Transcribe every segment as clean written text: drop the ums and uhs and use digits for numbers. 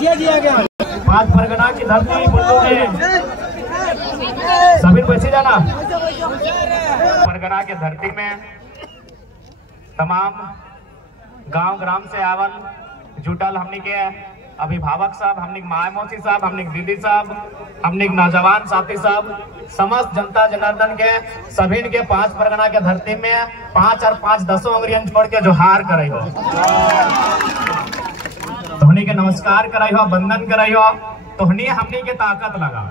पांच परगना की धरती बुल्लू में सभी बची जाना। परगना की धरती में तमाम गांव ग्राम से आवल जुटल हमनी के अभिभावक साहब, हमनी माय मौसी साहब, हमनी दीदी साहब, हमनी नौजवान साथी साहब, समस्त जनता जनार्दन के सभी के पांच परगना के धरती में 5 और 5 10 अंगुरियन छोड़ के जोहार करे हो, तोहनी के नमस्कार कराई हो, वंदन कराई हो। तोहनी हमनी के ताकत लगा,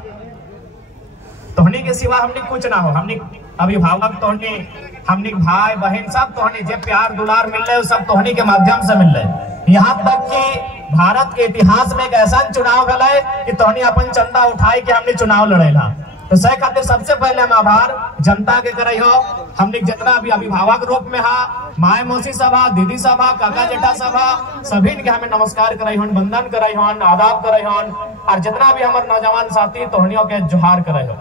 तोहनी के सिवा हमनी कुछ ना हो। हमनी अभिभावक तोहनी, हमनी भाई बहन सब तोहनी जे प्यार दुलार मिल रहे सब तोहनी के माध्यम से मिल रहे। यहाँ तक कि भारत के इतिहास में एक ऐसा चुनाव गए कि तोहनी अपन चंदा उठाई के हमने चुनाव लड़ेला। तो सह खातिर सबसे पहले हम आभार जनता के करे हो। हमने जितना भी अभिभावक रूप में हा, माय मौसी सभा, दीदी सभा, काका जेठा सभा, सभी के हमें नमस्कार कराई हो, वंदन कराई हो, आदाब कराई हो, और जितना भी हमारे नौजवान साथी तोहनियों के जोहार कराई हो।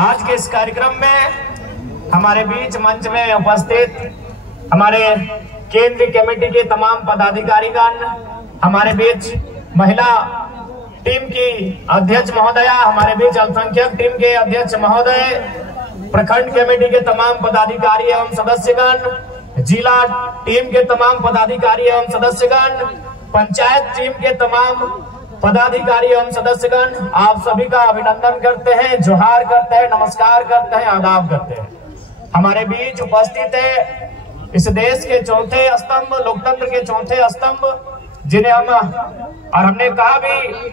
आज के इस कार्यक्रम में हमारे बीच मंच में उपस्थित हमारे केंद्रीय कमेटी के तमाम पदाधिकारीगण, हमारे बीच महिला टीम की अध्यक्ष महोदया, हमारे बीच अल्पसंख्यक टीम के अध्यक्ष महोदय, प्रखंड कमेटी के तमाम पदाधिकारी एवं सदस्यगण, जिला टीम के तमाम पदाधिकारी एवं सदस्यगण, पंचायत टीम के तमाम पदाधिकारी एवं सदस्यगण, आप सभी का अभिनंदन करते हैं, जोहार करते हैं, नमस्कार करते हैं, आदाब करते हैं। हमारे बीच उपस्थित है इस देश के चौथे स्तंभ, लोकतंत्र के चौथे स्तंभ, जिन्हें हमने कहा भी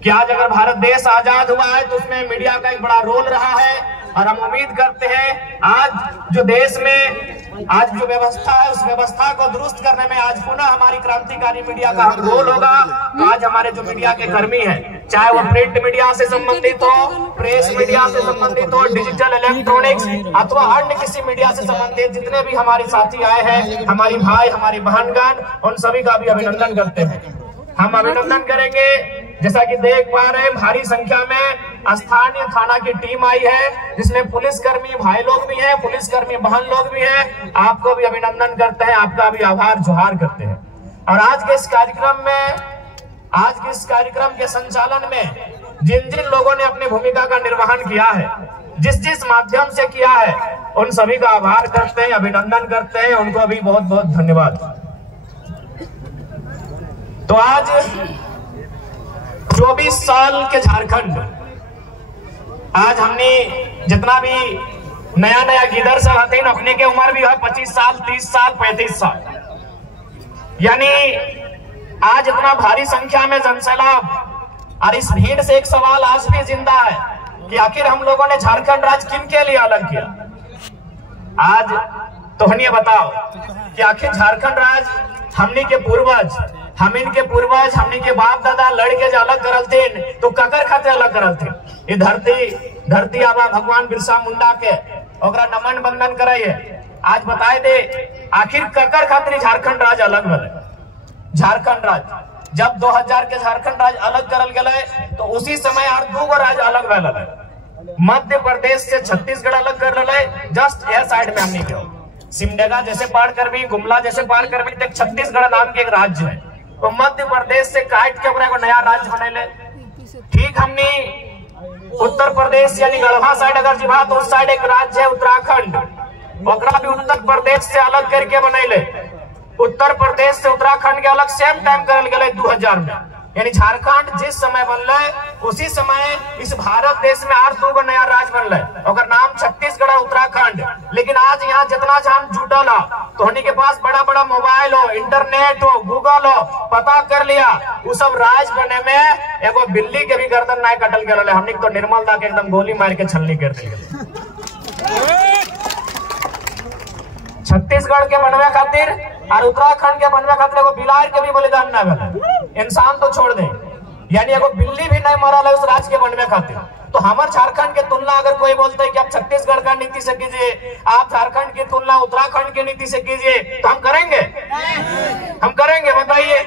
कि आज अगर भारत देश आजाद हुआ है तो उसमें मीडिया का एक बड़ा रोल रहा है। और हम उम्मीद करते हैं आज जो देश में आज जो व्यवस्था है उस व्यवस्था को दुरुस्त करने में आज पुनः हमारी क्रांतिकारी मीडिया का रोल होगा। तो आज हमारे जो मीडिया के कर्मी हैं, चाहे वो प्रिंट मीडिया से संबंधित हो, प्रेस मीडिया से संबंधित हो, डिजिटल इलेक्ट्रॉनिक्स अथवा अन्य किसी मीडिया से संबंधित जितने भी हमारे साथी आए हैं, हमारी भाई, हमारी बहनगण, उन सभी का भी अभिनंदन करते हैं। हम अभिनंदन करेंगे। जैसा कि देख पा रहे हैं भारी संख्या में स्थानीय थाना की टीम आई है, जिसमें पुलिसकर्मी भाई लोग भी हैं, पुलिसकर्मी बहन लोग भी हैं। आपको भी अभिनंदन करते हैं, आपका भी आभार जोहार करते हैं। और आज के इस कार्यक्रम के संचालन में जिन जिन लोगों ने अपनी भूमिका का निर्वहन किया है, जिस जिस माध्यम से किया है, उन सभी का आभार करते हैं, अभिनंदन करते हैं, उनको भी बहुत बहुत धन्यवाद। तो आज 24 साल के झारखंड, आज हमने जितना भी नया नया गिदर सब आते हैं, अपने के उम्र भी है 25 साल, 30 साल, 35 साल, यानी आज इतना भारी संख्या में जनसैलाब। और इस भीड़ से एक सवाल आज भी जिंदा है कि आखिर हम लोगों ने झारखंड राज्य किन के लिए अलग किया। आज तोहनी बताओ कि आखिर झारखंड राज्य हमनी के पूर्वज, हमनी के बाप दादा लड़के जो अलग करल थे तो ककर खाते अलग करल थे। ये धरती आबा भगवान बिरसा मुंडा के ओकरा नमन बंदन कराइए। आज बताए दे आखिर ककर खातिर झारखंड राज्य अलग भले। झारखंड राज्य जब 2000 के झारखंड राज्य अलग करल गए तो उसी समय और 2 राज्य अलग भले। मध्य प्रदेश से छत्तीसगढ़ अलग कर ले, जस्ट एयर साइड में हमनी के सिमडेगा जैसे पार कर भी, गुमला जैसे पार कर भी, तक छत्तीसगढ़ नाम के एक राज्य है। तो मध्य प्रदेश से काट के को नया राज्य बने। ठीक हमने उत्तर प्रदेश यानी गढ़वा साइड अगर जीवा तो उस साइड एक राज्य है उत्तराखंड, ओकरा भी उत्तर प्रदेश से अलग करके बने। उत्तर प्रदेश से उत्तराखंड के अलग सेम टाइम करल गए 2000 में। यानी झारखंड जिस समय बनल उसी समय इस भारत देश में और 2 नया राज्य बनल, और नाम छत्तीसगढ़ और उत्तराखंड। लेकिन आज यहाँ जितना जान जुटल हो, तोहनी के पास बड़ा बड़ा मोबाइल हो, इंटरनेट हो, गूगल हो, पता कर लिया, वो सब राज्य बने में एगो बिल्ली के भी गर्दन नहीं कटल गए। हमने तो निर्मल दा के एकदम गोली मार के छलनी कर दी। छत्तीसगढ़ के बनवे खातिर और उत्तराखंड के बनवे खातिर एगो बिलार के भी बलिदान न भेल। इंसान तो छोड़ दे, यानी एगो बिल्ली भी नहीं मरल है उस राज्य के बनवे खातिर। तो हमारे झारखंड की तुलना अगर कोई बोलते है कि आप छत्तीसगढ़ का नीति से कीजिए, आप झारखंड की तुलना उत्तराखंड की नीति से कीजिए, तो हम करेंगे? हम करेंगे? बताइए।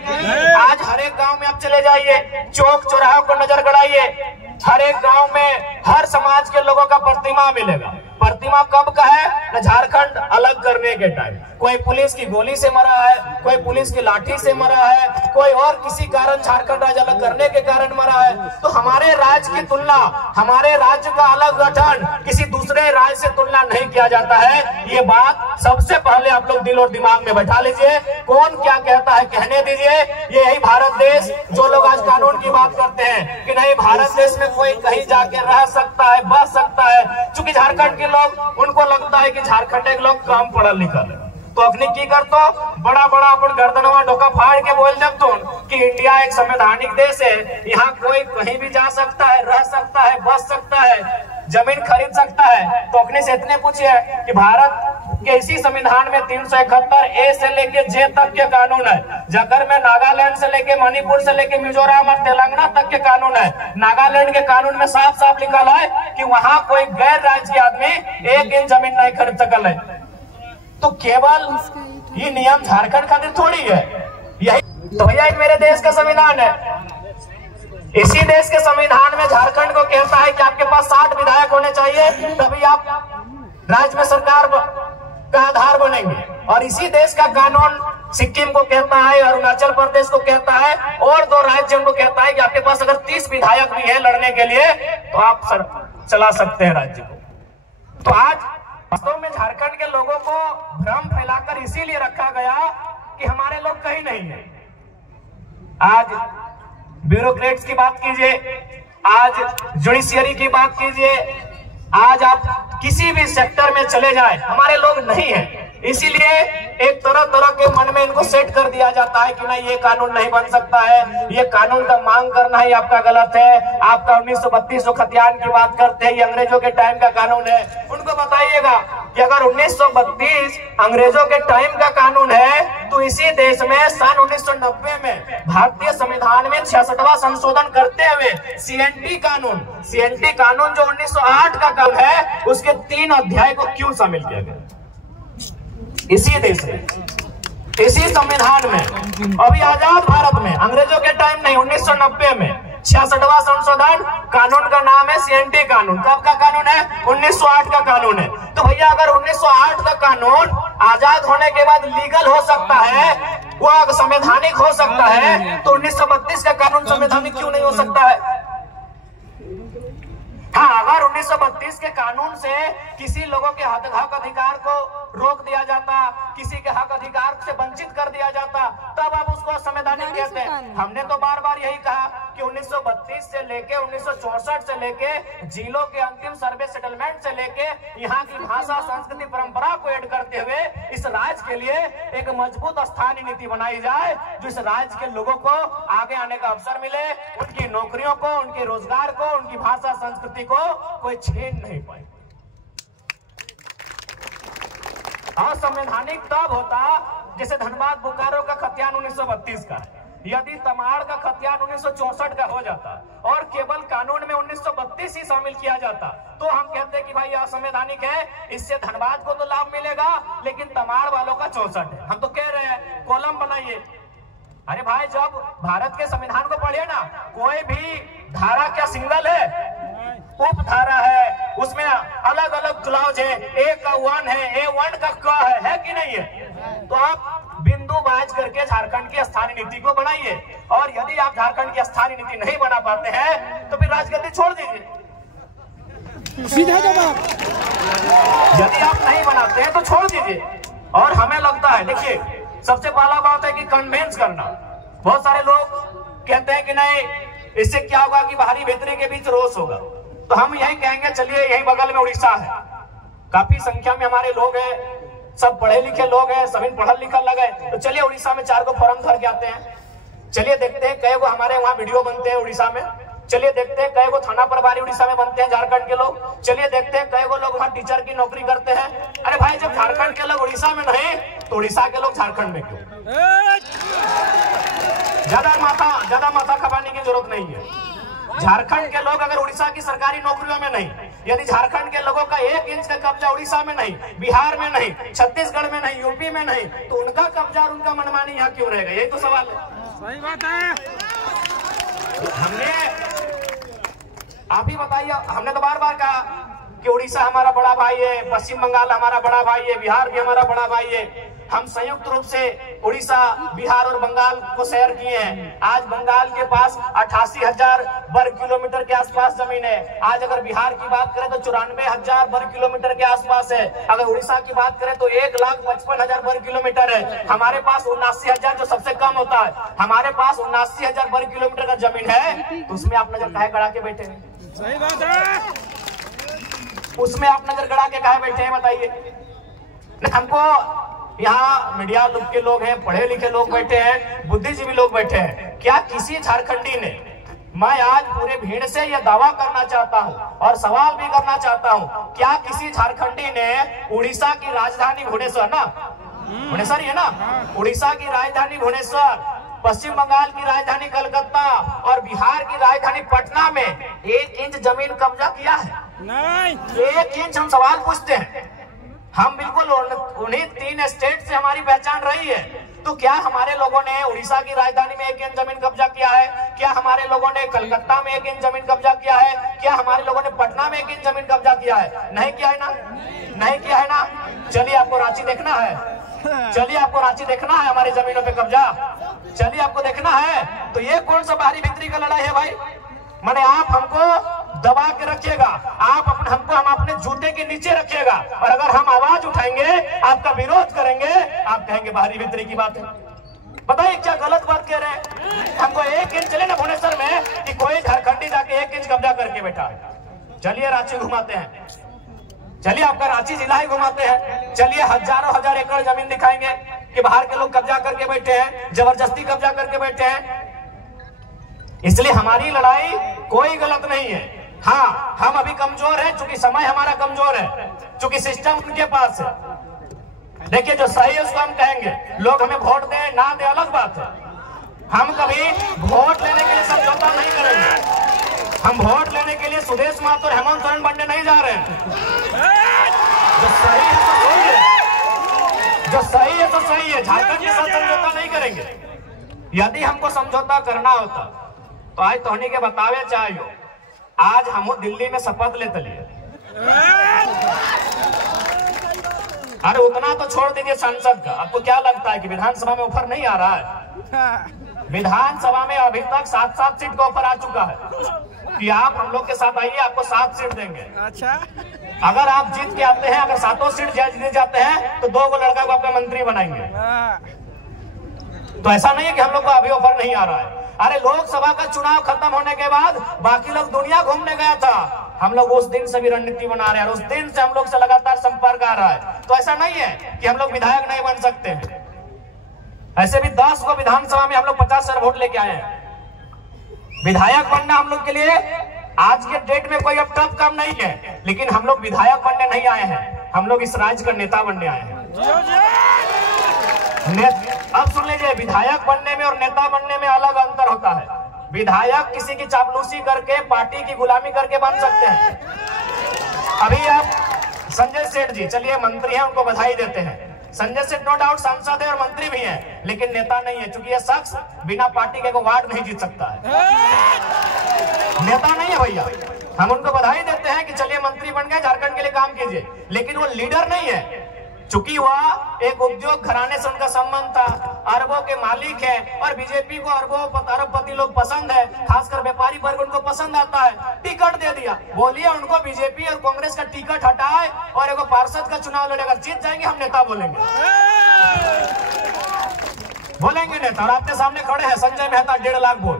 आज हर एक गांव में आप चले जाइए, चौक चौराहे को नजर गड़ाइए, हर एक गांव में हर समाज के लोगों का प्रतिमा मिलेगा। खात्मा कब का है? न झारखंड अलग करने के टाइम। कोई पुलिस की गोली से मरा है, कोई पुलिस की लाठी से मरा है, कोई और किसी कारण झारखंड राज्य अलग करने के कारण मरा है। तो हमारे राज्य की तुलना, हमारे राज्य का अलग गठन किसी दूसरे राज्य से तुलना नहीं किया जाता है। ये बात सबसे पहले आप लोग दिल और दिमाग में बैठा लीजिए। कौन क्या कहता है कहने दीजिए। ये यही भारत देश, जो लोग आज कानून की बात करते हैं कि नहीं भारत देश में कोई कहीं जाके रह सकता है, बस सकता है, क्योंकि झारखंड के लोग, उनको लगता है कि झारखंड के लोग कम पढ़ल लिखल है। तो अखनी की करतो बड़ा बड़ा अपन गर्दनवा डोका फाड़ के बोल जब तो कि इंडिया एक संवैधानिक देश है, यहाँ कोई कहीं भी जा सकता है, रह सकता है, बस सकता है, जमीन खरीद सकता है। तो अपने से इतने पूछिए कि भारत के इसी संविधान में 371 ए से लेके जे तक के कानून है। जाकर में नागालैंड से लेके मणिपुर से लेके मिजोरम और तेलंगाना तक के कानून है। नागालैंड के कानून में साफ साफ लिखा है कि वहाँ कोई गैर राज्य के आदमी 1 इंच जमीन नहीं खरीद सकल है। तो केवल ये नियम झारखंड खातिर थोड़ी है, यही तो भैया एक मेरे देश का संविधान है। इसी देश के संविधान में झारखंड को कहता है कि आपके पास 60 विधायक होने चाहिए, तभी आप राज्य में सरकार का आधार बनेंगे। और इसी देश का कानून सिक्किम को कहता है, अरुणाचल प्रदेश को कहता है, और 2 राज्यों को कहता है कि आपके पास अगर 30 विधायक भी है लड़ने के लिए तो आप चला सकते हैं राज्य को। तो आज वास्तव में झारखंड के लोगों को भ्रम फैलाकर इसीलिए रखा गया कि हमारे लोग कहीं नहीं है। आज ब्यूरोक्रेट्स की बात कीजिए, आज जुडिशियरी की बात कीजिए, आज आप किसी भी सेक्टर में चले जाए हमारे लोग नहीं है। इसीलिए एक तरह तरह के मन में इनको सेट कर दिया जाता है कि नहीं ये कानून नहीं बन सकता है, ये कानून का मांग करना ही आपका गलत है। आपका 1932 जो खतियान की बात करते हैं ये अंग्रेजों के टाइम का कानून है। उनको बताइएगा कि अगर 1932 अंग्रेजों के टाइम का कानून है तो इसी देश में सन 1990 में भारतीय संविधान में 66वां संशोधन करते हुए सीएनटी कानून जो 1908 का कानून है उसके 3 अध्याय को क्यों शामिल किया गया? इसी देश में, इसी संविधान में, अभी आजाद भारत में, अंग्रेजों के टाइम नहीं, 1990 में 66वां संशोधन, कानून का नाम है सीएनटी कानून। कब का कानून है? 1908 का कानून है। तो भैया अगर 1908 का कानून आजाद होने के बाद लीगल हो सकता है, वो संवैधानिक हो सकता है, तो 1932 का कानून संवैधानिक क्यों नहीं हो सकता है? हाँ, अगर 1932 के कानून से किसी लोगों के हक अधिकार को रोक दिया जाता, किसी के हक अधिकार से वंचित कर दिया जाता, तब आप उसको असंवैधानिक कहते हैं। हमने तो बार बार यही कहा कि 1932 से लेके 1964 से लेके जिलों के अंतिम सर्वे सेटलमेंट से लेके यहाँ की भाषा, संस्कृति, परंपरा को ऐड करते हुए इस राज्य के लिए एक मजबूत स्थानीय नीति बनाई जाए, जो इस राज्य के लोगों को आगे आने का अवसर मिले, उनकी नौकरियों को, उनके रोजगार को, उनकी भाषा संस्कृति को कोई छीन नहीं पाए। असंवैधानिक तब होता जैसे धनबाद बोकारो का खतियान 1932 का है, यदि तमाड़ का खतियान 1964 का हो जाता और केवल कानून में 1932 ही शामिल किया जाता तो हम कहते कि भाई असंवैधानिक है, इससे धनबाद को तो लाभ मिलेगा लेकिन तमाड़ वालों का 64 है। हम तो कह रहे हैं कॉलम बनाइए। अरे भाई जब भारत के संविधान को पढ़िए ना, कोई भी धारा क्या सिंगल है, उप धारा है, उसमें अलग अलग क्लॉज है, ए का 1 है, A1 का क है कि नहीं है? तो आप बिंदु बाज करके झारखंड की स्थानीय नीति को बनाइए, और यदि आप झारखंड की स्थानीय नीति नहीं बना पाते हैं तो फिर राजगद्दी छोड़ दीजिए। सीधा जवाब। यदि आप नहीं बनाते हैं तो छोड़ दीजिए। और हमें लगता है, देखिए सबसे पहला बात है कि कन्वेंस करना। बहुत सारे लोग कहते हैं कि नहीं इससे क्या होगा कि बाहरी भीतरी के बीच रोष होगा, तो हम यही कहेंगे चलिए यही बगल में उड़ीसा है, काफी संख्या में हमारे लोग हैं, सब पढ़े लिखे लोग हैं, सभी पढ़ल लिखल लगे, तो चलिए उड़ीसा में 4 को फॉर्म भर के आते हैं, चलिए देखते हैं कई गो हमारे वहाँ वीडियो बनते हैं उड़ीसा में, चलिए देखते हैं कई गो थाना प्रभारी उड़ीसा में बनते हैं झारखंड के लोग, चलिए देखते हैं कई गो लोग वहाँ टीचर की नौकरी करते हैं। अरे भाई जब झारखंड के लोग उड़ीसा में नहीं तो उड़ीसा के लोग झारखंड में क्यों? ज्यादा माथा खपाने की जरूरत नहीं है। झारखंड के लोग अगर उड़ीसा की सरकारी नौकरियों में नहीं, यदि झारखंड के लोगों का 1 इंच का कब्जा उड़ीसा में नहीं, बिहार में नहीं, छत्तीसगढ़ में नहीं, यूपी में नहीं, तो उनका कब्जा और उनका मनमानी यहाँ क्यों रहेगा? यही तो सवाल है। सही बात है। हमने आप ही बताइए, हमने तो बार बार कहा कि उड़ीसा हमारा बड़ा भाई है, पश्चिम बंगाल हमारा बड़ा भाई है, बिहार भी हमारा बड़ा भाई है। हम संयुक्त रूप से उड़ीसा, बिहार और बंगाल को शेयर किए हैं। आज बंगाल के पास 88,000 वर्ग किलोमीटर के आसपास जमीन है। आज अगर बिहार की बात करें तो 94,000 वर्ग किलोमीटर के आसपास है। अगर उड़ीसा की बात करें तो 1,55,000 वर्ग किलोमीटर है। हमारे पास 79,000 जो सबसे कम होता है, हमारे पास 79,000 वर्ग किलोमीटर का जमीन है। तो उसमें आप नजर काहे गड़ा के बैठे हैं? सही बात है। उसमें आप नजर गड़ा के काहे बैठे हैं बताइए। हमको यहाँ मीडिया लोग के लोग हैं, पढ़े लिखे लोग बैठे हैं, बुद्धिजीवी लोग बैठे हैं। क्या किसी झारखंडी ने, मैं आज पूरे भीड़ से यह दावा करना चाहता हूँ और सवाल भी करना चाहता हूँ, क्या किसी झारखंडी ने उड़ीसा की राजधानी भुवनेश्वर, ना भुवनेश्वर ही है ना, उड़ीसा की राजधानी भुवनेश्वर, पश्चिम बंगाल की राजधानी कलकत्ता और बिहार की राजधानी पटना में 1 इंच जमीन कब्जा किया है? नहीं। 1 इंच। हम सवाल पूछते हैं, हम बिल्कुल उन्हीं 3 स्टेट से हमारी पहचान रही है, तो क्या हमारे लोगों ने उड़ीसा की राजधानी में 1 इंच जमीन कब्जा किया है? क्या हमारे लोगों ने कलकत्ता में 1 इंच जमीन कब्जा किया है? क्या हमारे लोगों ने पटना में 1 इंच जमीन कब्जा किया है? नहीं किया है ना, नहीं किया है ना। चलिए आपको रांची देखना है, चलिए आपको रांची देखना है, हमारी जमीनों पे कब्जा, चलिए आपको देखना है। तो ये कौन सा बाहरी भीतरी का लड़ाई है भाई? माने आप हमको दबा के रखिएगा, आप हमको हम अपने जूते के नीचे रखिएगा, और अगर हम आवाज उठाएंगे, आपका विरोध करेंगे, आप कहेंगे बाहरी भीतरी की बात है। बताइए क्या गलत बात कह रहे हैं? हमको 1 इंच चले ना भुवनेश्वर में कि कोई झारखंडी जाके 1 इंच कब्जा करके बैठा है। चलिए रांची घुमाते हैं, चलिए आपका रांची जिला ही घुमाते हैं, चलिए हजारों हजार एकड़ जमीन दिखाएंगे कि बाहर के लोग कब्जा करके बैठे हैं, जबरदस्ती कब्जा करके बैठे हैं। इसलिए हमारी लड़ाई कोई गलत नहीं है। हाँ, हम अभी कमजोर हैं, चूंकि समय हमारा कमजोर है, चूंकि सिस्टम उनके पास है। देखिए जो सही है उसको हम कहेंगे, लोग हमें वोट दें ना दे अलग बात है। हम कभी वोट लेने के लिए समझौता नहीं करेंगे। हम वोट लेने के लिए सुदेश महतो और हेमंत सोरेन बनने नहीं जा रहे हैं। जो सही है तो सही है, जो सही है तो सही है। झारखंड के साथ समझौता नहीं करेंगे। यदि हमको समझौता करना होता तो आज तोहनी के बतावे चाहिए, आज हम दिल्ली में शपथ लेते लिए। अरे उतना तो छोड़ दीजिए संसद का, आपको क्या लगता है कि विधानसभा में ऑफर नहीं आ रहा है? विधानसभा में अभी तक 7-7 सीट का ऑफर आ चुका है कि आप हम लोग के साथ आइए, आपको 7 सीट देंगे। अच्छा, अगर आप जीत के आते हैं, अगर 7 सीट जीत जाते हैं तो 2 लड़का को आपका मंत्री बनाएंगे। तो ऐसा नहीं है कि हम लोग को अभी ऑफर नहीं आ रहा है। अरे लोकसभा का चुनाव खत्म होने के बाद बाकी लोग दुनिया घूमने गया था, हम लोग उस दिन से भी रणनीति बना रहे हैं, उस दिन से हम लोग से लगातार संपर्क आ रहा है। तो ऐसा नहीं है कि हम लोग विधायक नहीं बन सकते हैं। ऐसे भी 10 को विधानसभा में हम लोग 50 वोट लेके आए हैं। विधायक बनना हम लोग के लिए आज के डेट में कोई अब टफ काम नहीं है, लेकिन हम लोग विधायक बनने नहीं आए हैं, हम लोग इस राज्य का नेता बनने आए हैं। अब सुन लीजिए, विधायक बनने में और नेता बनने में अलग अंतर होता है। विधायक किसी की चापलूसी करके, पार्टी की गुलामी करके बन सकते हैं। अभी आप संजय सेठ जी, चलिए मंत्री हैं, उनको बधाई देते हैं। संजय सेठ नो डाउट सांसद है और मंत्री भी हैं, लेकिन नेता नहीं है, क्योंकि यह शख्स बिना पार्टी के वार्ड नहीं जीत सकता है। नेता नहीं है भैया। हम उनको बधाई देते हैं कि चलिए मंत्री बन गए, झारखंड के लिए काम कीजिए, लेकिन वो लीडर नहीं है। चूंकि वह एक उद्योग घराने से उनका संबंध था, अरबों के मालिक है, और बीजेपी को अरबपति लोग पसंद है, खासकर व्यापारी वर्ग उनको पसंद आता है। टिकट दे दिया, बोलिए उनको बीजेपी और कांग्रेस का टिकट हटाए और एक पार्षद का चुनाव लड़ेगा, जीत जाएंगे, हम नेता बोलेंगे, बोलेंगे नेता। और आपके सामने खड़े हैं संजय मेहता 1.5 लाख वोट,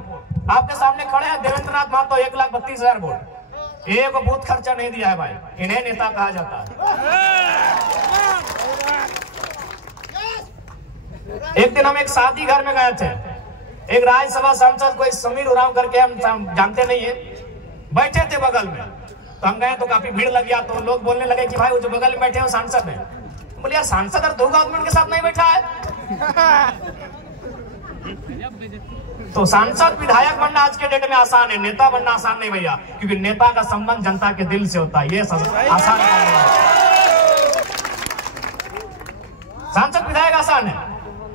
आपके सामने खड़े हैं देवेंद्र नाथ महतो 1,32,000 वोट। एक बूथ खर्चा नहीं दिया है भाई, इन्हें नेता कहा जाता है। एक दिन हम एक शादी घर में गए थे, एक राज्यसभा सांसद कोई समीर उरांव करके, हम जानते नहीं है, बैठे थे बगल में। तो हम गए तो काफी भीड़ लग गया, तो लोग बोलने लगे कि भाई वो जो बगल में बैठे हैं वो सांसद है। बोले यार सांसद और 2 गवर्नमेंट के साथ नहीं बैठा है। तो सांसद विधायक बनना आज के डेट में आसान है, नेता बनना आसान नहीं भैया, क्योंकि नेता का संबंध जनता के दिल से होता है, ये आसान है। सांसद विधायक आसान है,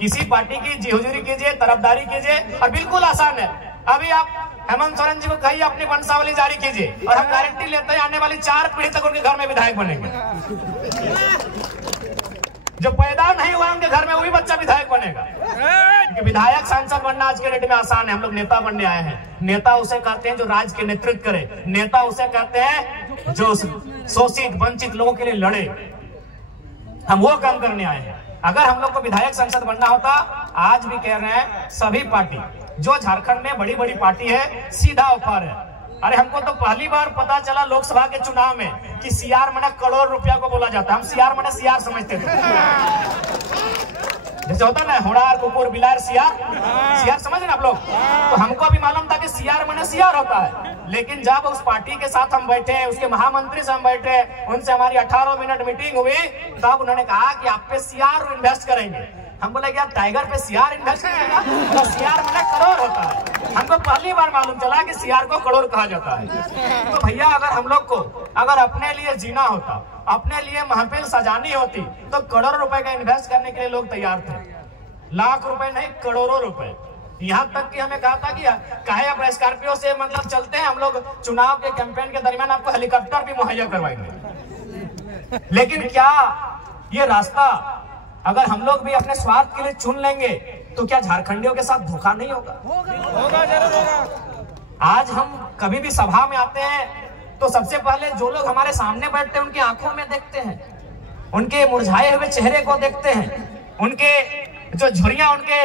किसी पार्टी की जी हुजूरी कीजिए, तरफदारी कीजिए, और बिल्कुल आसान है। अभी आप हेमंत सोरेन जी को कहिए अपनी वंशावली जारी कीजिए और हम गारंटी लेते हैं आने वाली 4 पीढ़ी तक उनके घर में विधायक बनेंगे। जो पैदा नहीं हुआ उनके घर में वही बच्चा विधायक बनेगा। क्योंकि विधायक सांसद बनना आज के डेट में आसान है। हम लोग नेता बनने आए हैं। नेता उसे कहते हैं जो राज्य के नेतृत्व करे। नेता उसे कहते हैं जो शोषित वंचित लोगों के लिए लड़े। हम वो काम करने आए हैं। अगर हम लोग को विधायक सांसद बनना होता, आज भी कह रहे हैं सभी पार्टी जो झारखंड में बड़ी बड़ी पार्टी है सीधा ऊपर है। अरे हमको तो पहली बार पता चला लोकसभा के चुनाव में कि सीआर मने करोड़ रुपया को बोला जाता है। हम सीआर मने सीआर समझते थे। जैसे होता ना होड़ार कुकुर बिलार सीआर समझ ना आप लोग। तो हमको भी मालूम था कि सीआर मने सीआर होता है। लेकिन जब उस पार्टी के साथ हम बैठे, उसके महामंत्री से हम बैठे, उनसे हमारी 18 मिनट मीटिंग हुई, तब उन्होंने कहा कि आप पे सीआर इन्वेस्ट करेंगे। हम बोले क्या टाइगर पे सीआर इन्वेस्ट करेगा? तो सीआर मने करोड़ होता है। हमको पहली बार मालूम चला कि सीआर को करोड़ कहा जाता है। तो भैया अगर हम लोग को अगर अपने लिए जीना होता, अपने लिए महफिल सजानी होती, तो करोड़ रुपए का इन्वेस्ट करने के लिए लोग तैयार थे। लाख रुपए नहीं, करोड़ों रुपए। यहाँ तक कि हमें कहा था कि काहे आप स्कॉर्पियो से मतलब चलते हैं, हम लोग चुनाव के कैंपेन के दरमियान आपको हेलीकॉप्टर भी मुहैया करवाएंगे। लेकिन क्या ये रास्ता अगर हम लोग भी अपने स्वार्थ के लिए चुन लेंगे तो क्या झारखंडियों के साथ धोखा नहीं होगा? जरूर होगा। आज हम कभी भी सभा में आते हैं तो सबसे पहले जो लोग हमारे सामने बैठते हैं उनकी आंखों में देखते हैं, उनके मुरझाए हुए चेहरे को देखते हैं, उनके जो झुर्रियां, उनके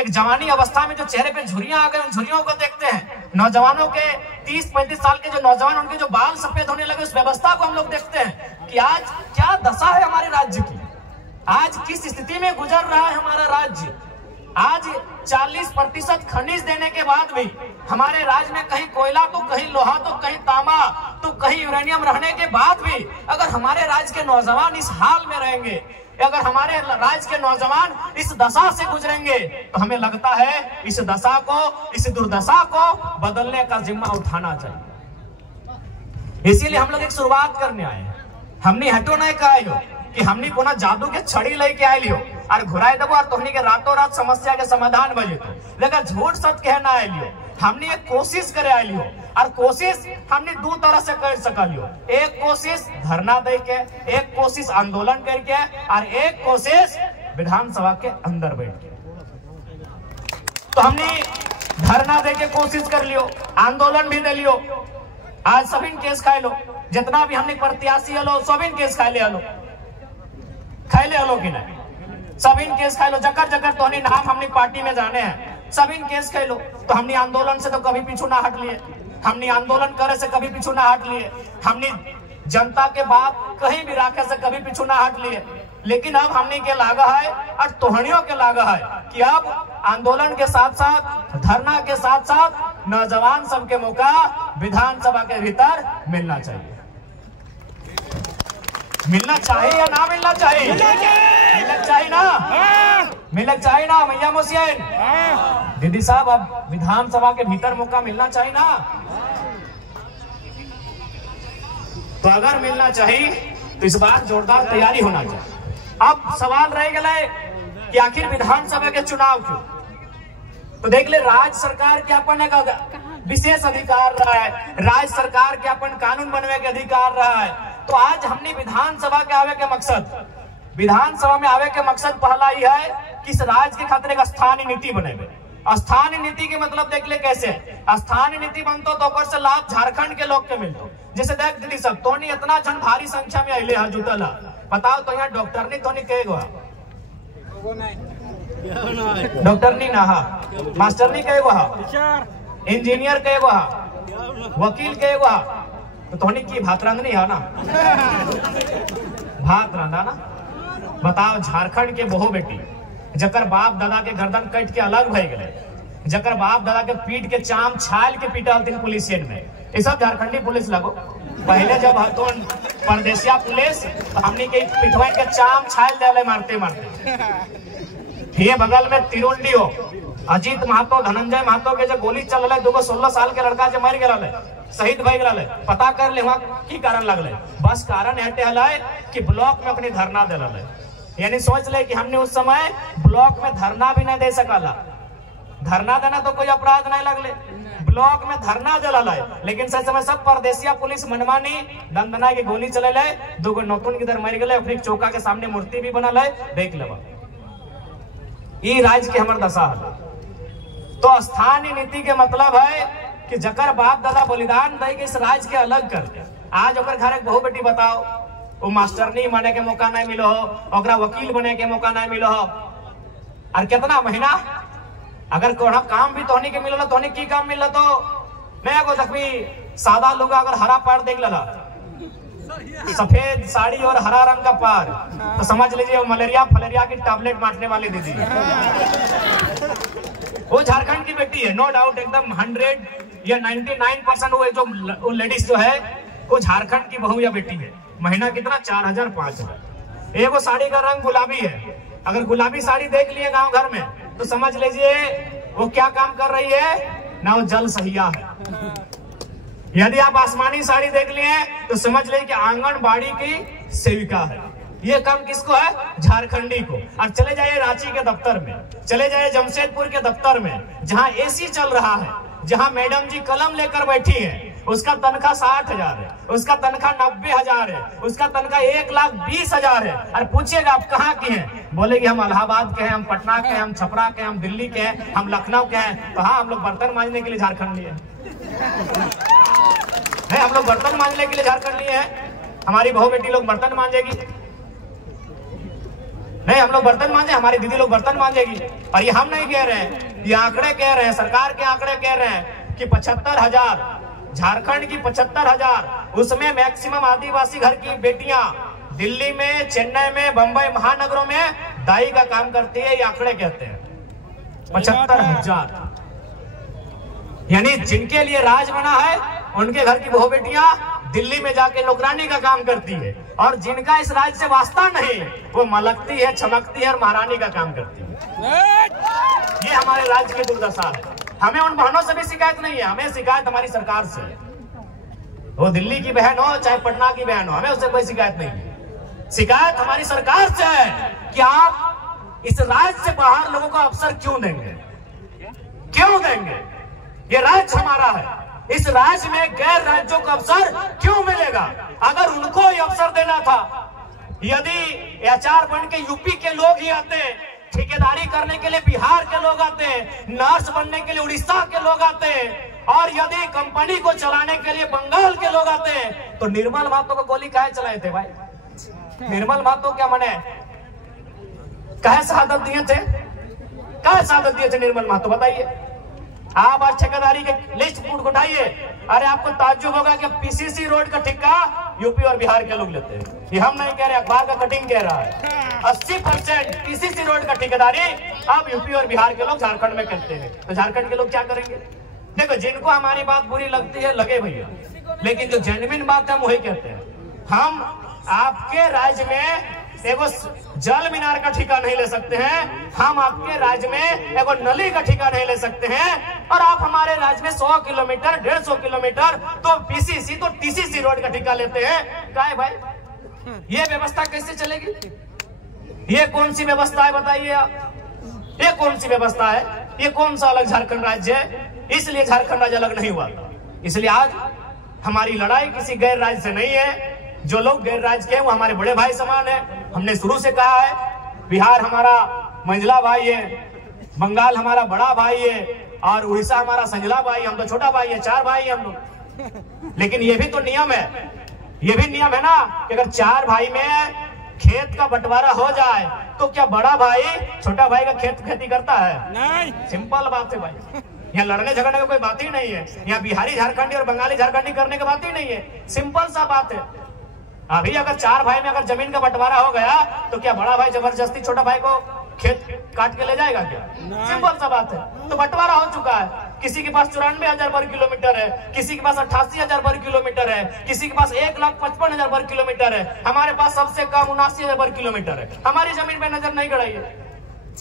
एक जवानी अवस्था में जो चेहरे पे झुर्रियां आ गए, उन झुर्रियों को देखते हैं। नौजवानों के 30-35 साल के जो नौजवान, उनके जो बाल सफेद होने लगे, उस व्यवस्था को हम लोग देखते हैं कि आज क्या दशा है हमारे राज्य की, आज किस स्थिति में गुजर रहा है हमारा राज्य। आज 40% खनिज देने के बाद भी हमारे राज्य में कहीं कोयला तो कहीं लोहा तो कहीं तांबा तो कहीं यूरेनियम रहने के बाद भी अगर हमारे राज्य के नौजवान इस हाल में रहेंगे, अगर हमारे राज्य के नौजवान इस दशा से गुजरेंगे, तो हमें लगता है इस दशा को, इस दुर्दशा को बदलने का जिम्मा उठाना चाहिए। इसीलिए हम लोग एक शुरुआत करने आए हैं। हमने हटो नहीं कहा कि हमने कोना जादू के छड़ी लेके आए लियो और घुराए देबो और तोहनी के रातों रात समस्या के समाधान बजे तो, लेकिन झूठ सच कहना आए लियो। हमने एक कोशिश करे आए लियो और कोशिश हमने दो तरह से कर सकलियो। एक कोशिश धरना दे के, एक कोशिश आंदोलन करके और एक कोशिश विधानसभा के अंदर बैठ के। तो हमने धरना दे के कोशिश कर लियो, आंदोलन भी दे लियो। आज सभी केस खाए लो, जितना भी हमने प्रत्याशी हलो सभी केस खाए ले हलो, खाए ले हलो कि नहीं, सभी केस खाए लो। जकर जकर तो नाम हमने पार्टी में जाने हैं, सभी केस खाए लो। तो हमने आंदोलन से तो कभी पीछू ना हट लिए, हमने आंदोलन करे से कभी पीछू ना हट लिए, हमने जनता के बात कहीं भी रखे से कभी पीछू ना हट लिए। लेकिन अब हमने के लागा है और तोहनियों के लागा है कि अब आंदोलन के साथ साथ, धरना के साथ साथ नौजवान सबके मौका विधानसभा के भीतर मिलना चाहिए। मिलना चाहिए या ना मिलना चाहिए? मिलना चाहिए ना, मिलना चाहिए ना मैया मोसियन दीदी साहब। अब विधानसभा के भीतर मौका मिलना चाहिए ना। तो अगर मिलना चाहिए तो इस बार जोरदार तैयारी होना चाहिए। अब सवाल रह गया कि आखिर विधानसभा के चुनाव क्यों? तो देख ले, राज्य सरकार के अपन एक विशेष अधिकार रहा है, राज्य सरकार के अपन कानून बनने के अधिकार रहा है। तो आज हमने विधानसभा के आवे के मकसद, विधानसभा में आवे के मकसद पहला ही है कि इस राज्य के खातिर एक स्थानीय नीति बनेगे। स्थानीय नीति के मतलब देख ले कैसे स्थानीय नीति बनतो तो ओकर से लाभ झारखंड के लोग के मिलतो। जैसे देख दीदी सब तो इतना जन भारी संख्या में अले है जुटला, बताओ तो यहाँ डॉक्टर नहीं तो नहीं कहेगा, डॉक्टर नहीं ना, मास्टर नहीं कहेगा, इंजीनियर कहेगा, वकील कहेगा, तो तोहनी की भात रांधनी है ना, भात रांधा ना। बताओ झारखंड के बहु बेटी जकर बाप दादा के गर्दन कट के अलग भय गए, जकर बाप दादा के पीट के चाम छाल के पीटा हथिन पुलिस में, ये सब झारखंडी पुलिस लगो। पहले जब हतोन परदेसिया पुलिस तो हमने के पिटवाइन के चाम छाल दे मारते मारते। ये बगल में तिरुंडी हो अजीत महतो, धनंजय महतो के जो गोली चल रहा है, 16 साल के लड़का जो मर गया शहीद भय गया, पता कर ले वहाँ की कारण लगल। बस कारण हटे है कि ब्लॉक में अपनी धरना दिल, यानी सोच ले कि हमने उस समय ब्लॉक में धरना भी नहीं दे सकला, धरना देना तो कोई अपराध नहीं लगले, ब्लॉक में धरना जला है, लेकिन सही समय सब परदेसिया पुलिस मनमानी दंदना के गोली चले ले, 2 नौतुन किधर मर गए, फिर चौका के सामने मूर्ति भी बनल है, देख लेवा। ये राज्य के हमर दशा है। तो स्थानीय नीति के मतलब है कि जकर बाप दादा बलिदान दे के इस राज्य के अलग कर दे। आज ओकर घर एक बहू बेटी बताओ, वो मास्टरनी बने के मौका नहीं मिलो हो, ओकरा वकील बने के मौका नहीं मिलो हो, और कितना महीना अगर कोना काम भी तोहनी के मिलल, तोहनी की काम मिलल, तो मैं को देखी सादा लोग अगर हरा पार देख लला, सफेद साड़ी और हरा रंग का पार, तो समझ लीजिए वो मलेरिया फलेरिया की टैबलेट बांटने वाली दीदी है। वो झारखंड की बेटी है, नो डाउट, एकदम 100 या 99% वो जो लेडीज जो है वो झारखंड की बहू या बेटी है। महीना कितना 4000 5000। एगो साड़ी का रंग गुलाबी है, अगर गुलाबी साड़ी देख लिए गांव घर में तो समझ लीजिए वो क्या काम कर रही है ना, वो जल सहिया है। यदि आप आसमानी साड़ी देख लिए तो समझ लीजिए कि आंगनबाड़ी की सेविका है। ये काम किसको है? झारखंडी को। और चले जाइए रांची के दफ्तर में, चले जाइए जमशेदपुर के दफ्तर में, जहां एसी चल रहा है, जहां मैडम जी कलम लेकर बैठी है, उसका तनख्वाह 60,000 है, उसका तनख्वाह 90,000 है, उसका तनख्वाह 1,20,000 है। और पूछिएगा आप कहाँ की हैं? बोलेगी हम इलाहाबाद के हैं, हम पटना के हैं, हम छपरा के हैं, हम दिल्ली के हैं, हम लखनऊ के हैं। तो हाँ, हम लोग बर्तन मांजने के लिए झारखंडी है, हम लोग बर्तन मांजने के लिए झारखंडी है। हमारी बहू बेटी लोग बर्तन मांजेगी नहीं, हम लोग बर्तन मांजे, हमारी दीदी लोग बर्तन मांजेगी। और ये हम नहीं कह रहे हैं, ये आंकड़े कह रहे हैं, सरकार के आंकड़े कह रहे हैं कि 75,000 झारखंड की 75,000, उसमें मैक्सिमम आदिवासी घर की बेटियां दिल्ली में, चेन्नई में, बंबई महानगरों में दाई का काम करती है। ये आंकड़े कहते हैं 75,000। यानी जिनके लिए राज बना है उनके घर की बहू बेटियां दिल्ली में जाके नौकरानी का काम करती है, और जिनका इस राज्य से वास्ता नहीं वो मलकती है, चमकती है और महारानी का काम करती है। ये हमारे राज्य की दुर्दशा है। हमें उन बहनों से भी शिकायत नहीं है, हमें शिकायत हमारी सरकार से। वो दिल्ली की बहन हो चाहे पटना की बहन हो, हमें उससे कोई शिकायत नहीं है। शिकायत हमारी सरकार से है कि आप इस राज्य से बाहर लोगों को अवसर क्यों देंगे, क्यों देंगे? ये राज्य हमारा है, इस राज्य में गैर राज्यों को अवसर क्यों मिलेगा? अगर उनको ये अवसर देना था, यदि एचआर बन के यूपी के लोग ही आते, ठेकेदारी करने के लिए बिहार के लोग आते, नर्स बनने के लिए उड़ीसा के लोग आते, और यदि कंपनी को चलाने के लिए बंगाल के लोग आते, तो निर्मल महतो को गोली काहे चलाए थे भाई? निर्मल महतो क्या मने काहे शहादत दिए थे? काहे शहादत दिए थे निर्मल महतो, बताइए। आप आज ठेकेदारी के लिस्ट उठाइए, अरे आपको ताज्जुब होगा कि पीसीसी रोड का ठेका यूपी और बिहार के लोग लेते हैं। ये हम नहीं कह रहे, अखबार का कटिंग कह रहा है। 80% पीसीसी रोड का ठेकेदारी अब यूपी और बिहार के लोग झारखंड में करते हैं। तो झारखंड के लोग क्या करेंगे? देखो, जिनको हमारी बात बुरी लगती है लगे भैया, लेकिन जो जेन्युइन बात है हम वही कहते हैं। हम आपके राज्य में एगो जल मीनार का ठेका नहीं ले सकते हैं, हम आपके राज्य में एगो नली का ठेका नहीं ले सकते हैं, और आप हमारे राज्य में 100 किलोमीटर 150 किलोमीटर तो पीसीसी तो टीसीसी रोड का ठेका लेते हैं। क्या है भाई, ये व्यवस्था कैसे चलेगी? ये कौन सी व्यवस्था है बताइए आप? ये कौन सी व्यवस्था है? ये कौन सा अलग झारखंड राज्य है? इसलिए झारखंड राज्य अलग नहीं हुआ था। इसलिए आज हमारी लड़ाई किसी गैर राज्य से नहीं है। जो लोग गैर राज्य के हैं वो हमारे बड़े भाई समान है। हमने शुरू से कहा है, बिहार हमारा मंझला भाई है, बंगाल हमारा बड़ा भाई है, और उड़ीसा हमारा संझला भाई, हम तो छोटा भाई है, 4 भाई हम लोग। लेकिन ये भी तो नियम है, ये भी नियम है ना कि अगर 4 भाई में खेत का बंटवारा हो जाए तो क्या बड़ा भाई छोटा भाई का खेती करता है? नहीं। सिंपल बात है भाई, यहाँ लड़ने झगड़ने का कोई बात ही नहीं है। यहाँ बिहारी झारखंडी और बंगाली झारखंडी करने की बात ही नहीं है, सिंपल सा बात है। अभी अगर 4 भाई में अगर जमीन का बंटवारा हो गया तो क्या बड़ा भाई जबरदस्ती छोटा भाई को खेत काट के ले जाएगा क्या? सिंपल सा बात है। तो बंटवारा हो चुका है, किसी के पास 94,000 वर्ग किलोमीटर है, किसी के पास 88,000 वर्ग किलोमीटर है, किसी के पास 1,55,000 वर्ग किलोमीटर है, हमारे पास सबसे कम 79,000 वर्ग किलोमीटर है। हमारी जमीन पे नजर नहीं गड़ाइए,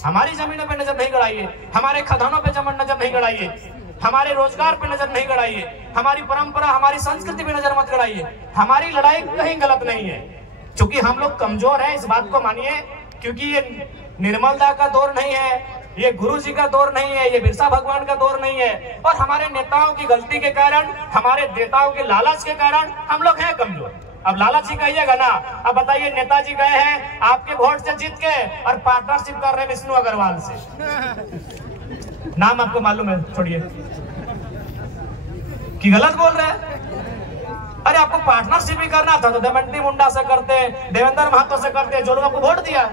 हमारी जमीनों पे नजर नहीं गड़ाइए, हमारे खदानों पे नजर नहीं गड़ाइए, हमारे रोजगार पे नजर नहीं गड़ाइए, हमारी परंपरा हमारी संस्कृति पे नजर मत गड़ाइए। हमारी लड़ाई कहीं गलत नहीं है, क्योंकि हम लोग कमजोर हैं, इस बात को मानिए। क्योंकि ये निर्मलता का दौर नहीं है, ये गुरु जी का दौर नहीं है, ये बिरसा भगवान का दौर नहीं है। और हमारे नेताओं की गलती के कारण, हमारे नेताओं के लालच के कारण हम लोग हैं कमजोर। अब लालच ही कहिएगा ना। अब बताइए, नेताजी गए हैं आपके वोट से जीत के और पार्टनरशिप कर रहे हैं विष्णु अग्रवाल से। नाम आपको मालूम है, छोड़िए कि गलत बोल रहे हैं। अरे आपको पार्टनरशिप भी करना था तो दमयंती मुंडा से करते, देवेंद्र महतो से करते, जो लोग आपको वोट दिया।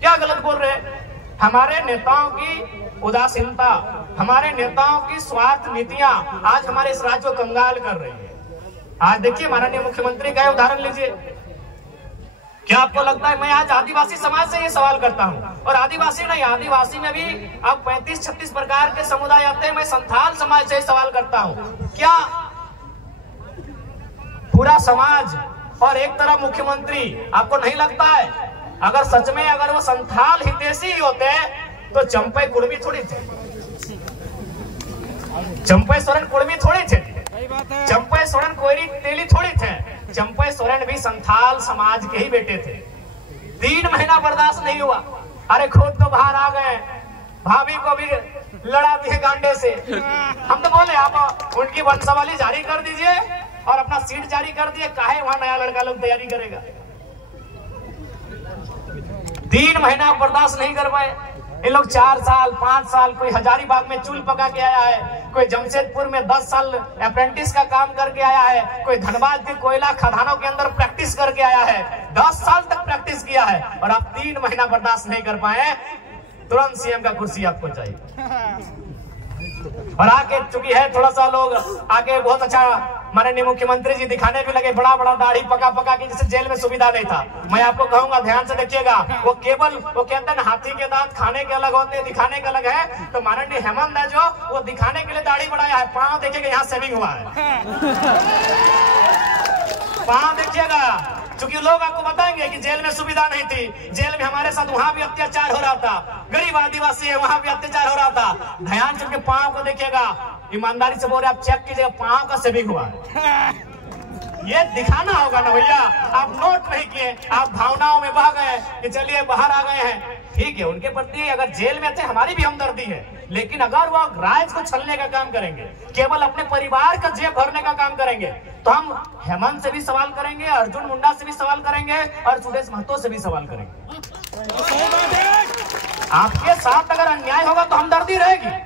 क्या गलत बोल रहे हैं? हमारे नेताओं की उदासीनता, हमारे नेताओं की स्वार्थ नीतियां आज हमारे इस राज्य को कंगाल कर रही है। आज देखिए, माननीय मुख्यमंत्री का उदाहरण लीजिए। क्या आपको लगता है, मैं आज आदिवासी समाज से ये सवाल करता हूँ, और आदिवासी नहीं, आदिवासी में भी अब 35-36 प्रकार के समुदाय आते हैं। मैं संथाल समाज से सवाल करता हूँ, क्या पूरा समाज और एक तरफ मुख्यमंत्री, आपको नहीं लगता है अगर सच में अगर वो संथाल हितैषी ही होते तो चंपई कुर्मी थोड़ी थे, चंपई सोरेन कुर्मी थोड़ी थे, चंपई सोरेन कोयरी तेली थोड़ी थे। चंपई सोरेन भी संथाल समाज के ही बेटे थे। 3 महीना बर्दाश्त नहीं हुआ, अरे खुद तो बाहर आ गए, भाभी को भी लड़ा दिए गांडे से। हम तो बोले आप उनकी वंशावली जारी कर दीजिए और अपना सीट जारी कर दिए, काहे वहां नया लड़का लोग तैयारी करेगा। 3 महीना बर्दाश्त नहीं कर पाए ये लोग। 4 साल 5 साल, कोई हजारीबाग में चूल पका के आया है, कोई जमशेदपुर में 10 साल अप्रेंटिस का काम करके आया है, कोई धनबाद के कोयला खदानों के अंदर प्रैक्टिस करके आया है, 10 साल तक प्रैक्टिस किया है, और आप 3 महीना बर्दाश्त नहीं कर पाए। तुरंत सीएम का कुर्सी आपको चाहिए। और आके चूंकि है थोड़ा सा लोग आगे बहुत अच्छा माननीय मुख्यमंत्री जी दिखाने भी लगे, बड़ा बड़ा दाढ़ी पका पका के, जैसे जेल में सुविधा नहीं था। मैं आपको कहूंगा, ध्यान से देखिएगा, वो केवल वो कहते हैं हाथी के दांत खाने के अलग होते हैं, दिखाने के अलग है। तो माननीय हेमंत है जो वो दिखाने के लिए दाढ़ी बढ़ाया है, पांव देखिएगा यहाँ सेविंग हुआ है, पांव देखिएगा। क्योंकि लोग आपको बताएंगे कि जेल में सुविधा नहीं थी, जेल में हमारे साथ वहां भी अत्याचार हो रहा था, गरीब आदिवासी है वहां भी अत्याचार हो रहा था। ध्यान से पांव को देखिएगा, ईमानदारी से बोल रहे, आप चेक कीजिएगा, पांव का सेविंग हुआ है। ये दिखाना होगा ना भैया, आप नोट नहीं किए, आप भावनाओं में बह गए कि चलिए बाहर आ गए हैं। ठीक है, उनके प्रति अगर जेल में थे हमारी भी हमदर्दी है, लेकिन अगर वो राज को छलने का काम करेंगे, केवल अपने परिवार का जेब भरने का काम करेंगे, तो हम हेमंत से भी सवाल करेंगे, अर्जुन मुंडा से भी सवाल करेंगे, और सुदेश महतो से भी सवाल करेंगे। आपके साथ अगर अन्याय होगा तो हमदर्दी रहेगी।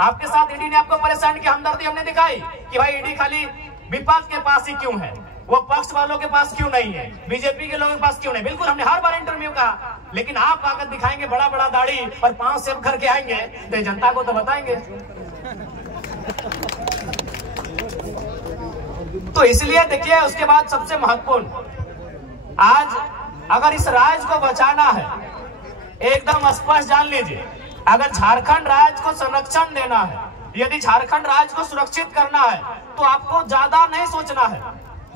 आपके साथ ईडी ने आपको परेशान किया, हमदर्दी हमने दिखाई कि भाई ईडी खाली विपक्ष के पास ही क्यों है, वो पक्ष वालों के पास क्यों नहीं है, बीजेपी के लोगों के पास क्यों नहीं। बिल्कुल, हमने हर बार इंटरव्यू कहा, लेकिन आप आकर दिखाएंगे बड़ा बड़ा दाढ़ी और पांव सेव करके आएंगे तो जनता को तो बताएंगे। तो इसलिए देखिए, उसके बाद सबसे महत्वपूर्ण, आज अगर इस राज्य को बचाना है, एकदम स्पष्ट जान लीजिए, अगर झारखंड राज्य को संरक्षण देना है, यदि झारखंड राज्य को सुरक्षित करना है, तो आपको ज्यादा नहीं सोचना है,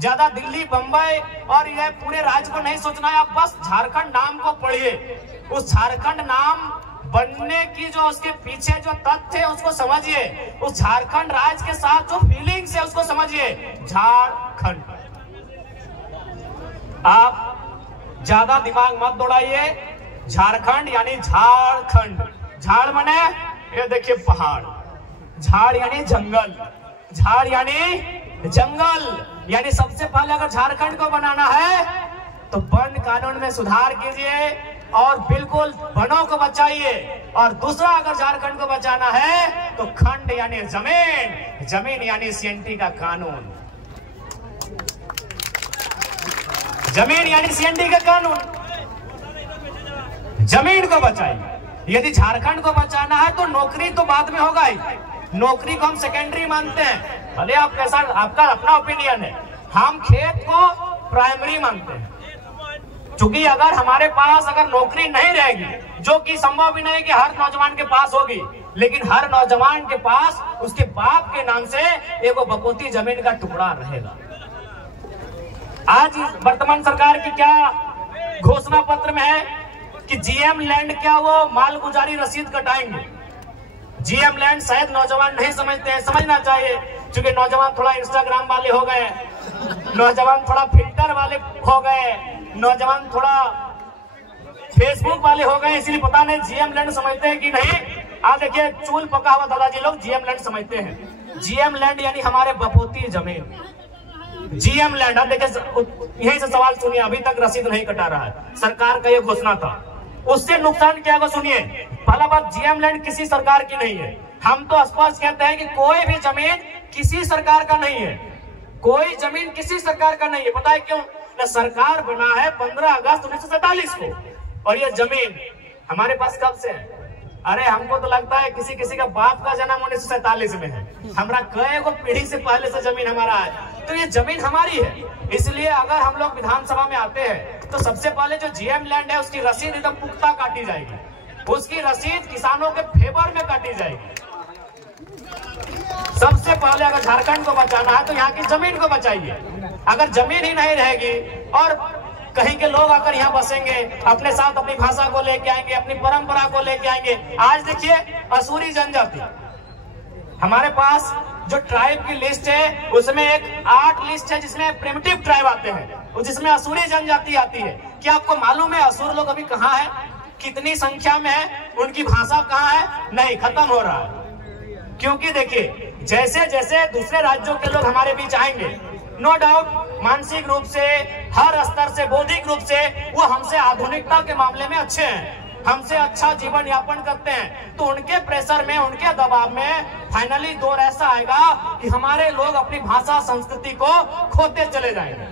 ज्यादा दिल्ली बंबई और यह पूरे राज्य को नहीं सोचना है। आप बस झारखंड नाम को पढ़िए, उस झारखंड नाम बनने की जो उसके पीछे जो तथ्य है उसको समझिए, उस झारखंड राज्य के साथ जो फीलिंग्स है उसको समझिए। झारखंड, आप ज्यादा दिमाग मत दौड़ाइए। झारखंड यानी झारखंड, झाड़ माने ये देखिए पहाड़, झाड़ यानी जंगल, झाड़ यानी जंगल, यानी सबसे पहले अगर झारखंड को बनाना है तो वन कानून में सुधार कीजिए और बिल्कुल वनों को बचाइए। और दूसरा, अगर झारखंड को बचाना है तो खंड यानी जमीन, जमीन यानी सीएनटी का कानून, जमीन यानी सीएनटी का कानून, जमीन को बचाइए। यदि झारखंड को बचाना है तो नौकरी तो बाद में होगा ही, नौकरी को हम सेकेंडरी मानते हैं, भले आप कैसा, आपका अपना ओपिनियन है, हम खेत को प्राइमरी मानते हैं। क्योंकि अगर हमारे पास अगर नौकरी नहीं रहेगी, जो कि संभव भी नहीं कि हर नौजवान के पास होगी, लेकिन हर नौजवान के पास उसके बाप के नाम से एक बकोती जमीन का टुकड़ा रहेगा। आज वर्तमान सरकार की क्या घोषणा पत्र में है कि जीएम लैंड क्या वो मालगुजारी रसीद कटाएंगे। जीएम लैंड शायद नौजवान नहीं समझते हैं, समझना चाहिए, क्योंकि नौजवान थोड़ा इंस्टाग्राम वाले हो गए, नौजवान थोड़ा फिल्टर वाले हो गए, नौजवान थोड़ा फेसबुक वाले हो गए, इसलिए पता नहीं जीएम लैंड समझते हैं कि नहीं। आज देखिए चूल पका हुआ दादाजी लोग जीएम लैंड समझते हैं। जीएम लैंड यानी हमारे बपोती जमीन, जीएम लैंड। अब देखिए यही से सवाल सुनिए, अभी तक रसीद नहीं कटा रहा है, सरकार का ये घोषणा था, उससे नुकसान क्या होगा सुनिए। पहला बात, जीएम लैंड किसी सरकार की नहीं है। हम तो स्पष्ट कहते हैं कि कोई भी जमीन किसी सरकार का नहीं है, कोई जमीन किसी सरकार का नहीं है। पता है क्यों? ना सरकार बना है 15 अगस्त 1947 को, और ये जमीन हमारे पास कब से है? अरे हमको तो लगता है किसी किसी का बाप का जन्म 1947 में है, हमारा कई को पीढ़ी से पहले से जमीन हमारा है, तो ये जमीन हमारी है। इसलिए अगर हम लोग विधानसभा में आते हैं तो सबसे पहले जो जीएम लैंड है उसकी रसीद एकदम पुख्ता काटी जाएगी, उसकी रसीद किसानों के फेवर में काटी जाएगी। सबसे पहले अगर झारखंड को बचाना है तो यहाँ की जमीन को बचाइए। अगर जमीन ही नहीं रहेगी और कहीं के लोग आकर यहाँ बसेंगे, अपने साथ अपनी भाषा को लेके आएंगे, अपनी परंपरा को लेके आएंगे। आज देखिए असूरी जनजाति, हमारे पास जो ट्राइब की लिस्ट है उसमें एक 8 लिस्ट है जिसमें प्रिमिटिव ट्राइब आते हैं, जिसमें असूरी जनजाति आती है। क्या आपको मालूम है असुर लोग अभी कहाँ है, कितनी संख्या में है, उनकी भाषा कहाँ है? नहीं, खत्म हो रहा है। क्योंकि देखिए जैसे जैसे दूसरे राज्यों के लोग हमारे बीच आएंगे, नो डाउट मानसिक रूप से, हर स्तर से, बौद्धिक रूप से वो हमसे आधुनिकता के मामले में अच्छे हैं, हमसे अच्छा जीवन यापन करते हैं, तो उनके प्रेशर में, उनके दबाव में फाइनली दौर ऐसा आएगा कि हमारे लोग अपनी भाषा संस्कृति को खोते चले जाएंगे।